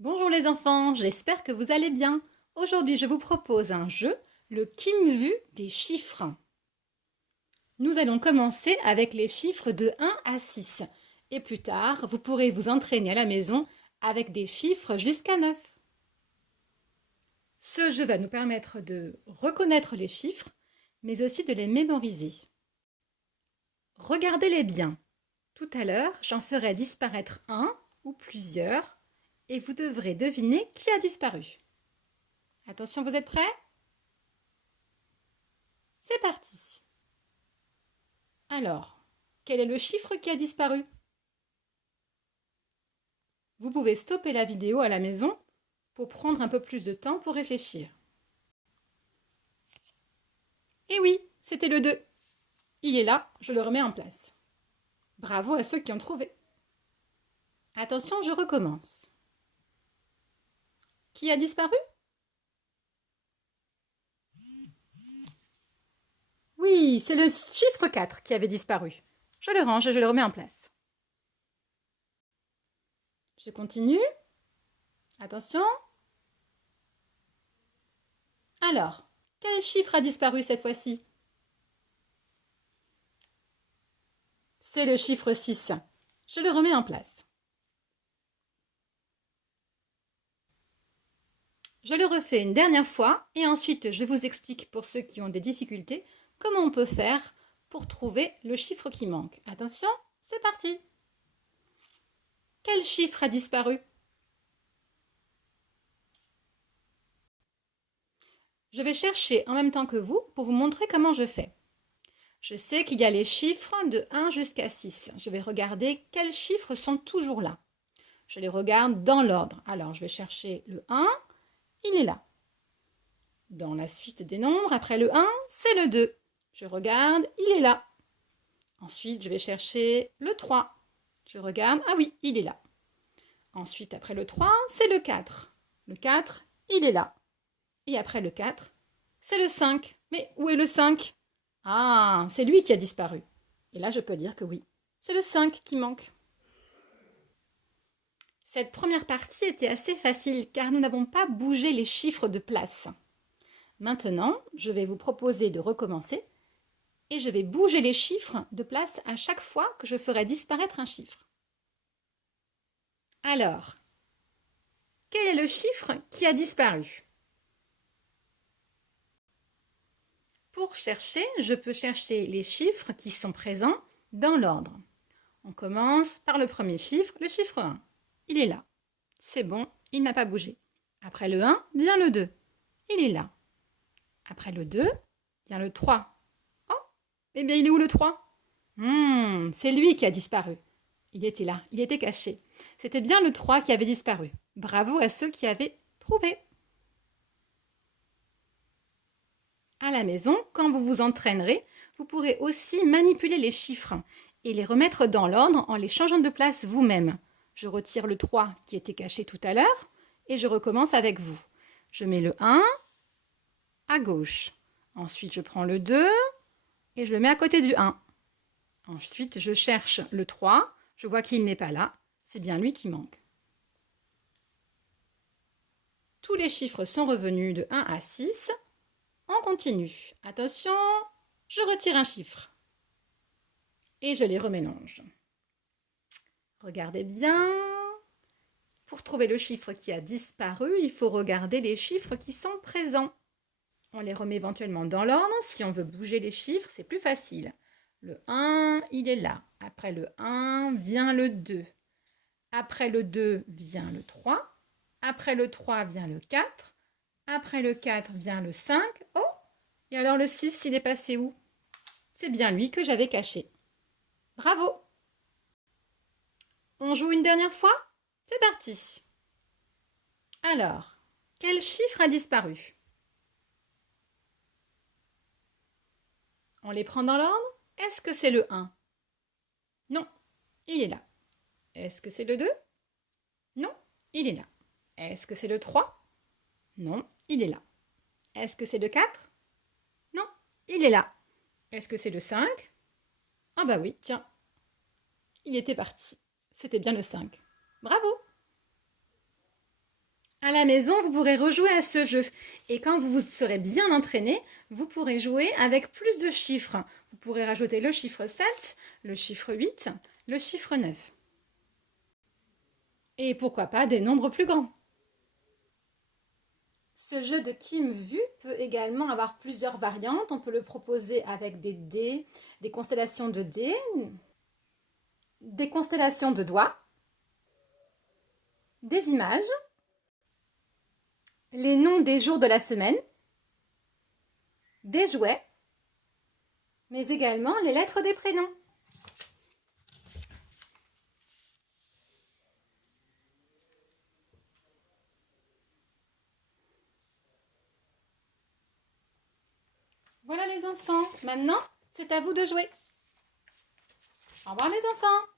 Bonjour les enfants, j'espère que vous allez bien. Aujourd'hui, je vous propose un jeu, le Kim-Vu des chiffres. Nous allons commencer avec les chiffres de 1 à 6. Et plus tard, vous pourrez vous entraîner à la maison avec des chiffres jusqu'à 9. Ce jeu va nous permettre de reconnaître les chiffres, mais aussi de les mémoriser. Regardez-les bien. Tout à l'heure, j'en ferai disparaître un ou plusieurs, et vous devrez deviner qui a disparu. Attention, vous êtes prêts? C'est parti. Alors, quel est le chiffre qui a disparu? Vous pouvez stopper la vidéo à la maison pour prendre un peu plus de temps pour réfléchir. Et oui, c'était le 2. Il est là, je le remets en place. Bravo à ceux qui ont trouvé. Attention, je recommence. Qui a disparu? Oui, c'est le chiffre 4 qui avait disparu. Je le range et je le remets en place. Je continue. Attention. Alors, quel chiffre a disparu cette fois-ci? C'est le chiffre 6. Je le remets en place. Je le refais une dernière fois et ensuite je vous explique pour ceux qui ont des difficultés comment on peut faire pour trouver le chiffre qui manque. Attention, c'est parti. Quel chiffre a disparu? Je vais chercher en même temps que vous pour vous montrer comment je fais. Je sais qu'il y a les chiffres de 1 jusqu'à 6. Je vais regarder quels chiffres sont toujours là. Je les regarde dans l'ordre. Alors, je vais chercher le 1, il est là. Dans la suite des nombres, après le 1, c'est le 2. Je regarde, il est là. Ensuite, je vais chercher le 3. Je regarde, ah oui, il est là. Ensuite, après le 3, c'est le 4. Le 4, il est là. Et après le 4, c'est le 5. Mais où est le 5? Ah, c'est lui qui a disparu. Et là, je peux dire que oui, c'est le 5 qui manque. Cette première partie était assez facile car nous n'avons pas bougé les chiffres de place. Maintenant, je vais vous proposer de recommencer et je vais bouger les chiffres de place à chaque fois que je ferai disparaître un chiffre. Alors, quel est le chiffre qui a disparu? Pour chercher, je peux chercher les chiffres qui sont présents dans l'ordre. On commence par le premier chiffre, le chiffre 1. Il est là. C'est bon, il n'a pas bougé. Après le 1, vient le 2. Il est là. Après le 2, vient le 3. Oh, eh bien il est où le 3? C'est lui qui a disparu. Il était là, il était caché. C'était bien le 3 qui avait disparu. Bravo à ceux qui avaient trouvé. À la maison, quand vous vous entraînerez, vous pourrez aussi manipuler les chiffres et les remettre dans l'ordre en les changeant de place vous-même. Je retire le 3 qui était caché tout à l'heure et je recommence avec vous. Je mets le 1 à gauche. Ensuite, je prends le 2 et je le mets à côté du 1. Ensuite, je cherche le 3. Je vois qu'il n'est pas là. C'est bien lui qui manque. Tous les chiffres sont revenus de 1 à 6. On continue. Attention, je retire un chiffre. Et je les remélange. Regardez bien. Pour trouver le chiffre qui a disparu, il faut regarder les chiffres qui sont présents. On les remet éventuellement dans l'ordre. Si on veut bouger les chiffres, c'est plus facile. Le 1, il est là. Après le 1, vient le 2. Après le 2, vient le 3. Après le 3, vient le 4. Après le 4, vient le 5. Oh! Et alors le 6, il est passé où? C'est bien lui que j'avais caché. Bravo! On joue une dernière fois? C'est parti! Alors, quel chiffre a disparu? On les prend dans l'ordre? Est-ce que c'est le 1? Non, il est là. Est-ce que c'est le 2? Non, il est là. Est-ce que c'est le 3? Non, il est là. Est-ce que c'est le 4? Non, il est là. Est-ce que c'est le 5? Ah bah oui, tiens, il était parti. C'était bien le 5. Bravo! la maison, vous pourrez rejouer à ce jeu. Et quand vous serez bien entraîné, vous pourrez jouer avec plus de chiffres. Vous pourrez rajouter le chiffre 7, le chiffre 8, le chiffre 9. Et pourquoi pas des nombres plus grands. Ce jeu de Kim Vu peut également avoir plusieurs variantes. On peut le proposer avec des dés, des constellations de dés, des constellations de doigts, des images, les noms des jours de la semaine, des jouets, mais également les lettres des prénoms. Voilà les enfants, maintenant c'est à vous de jouer. Au revoir les enfants.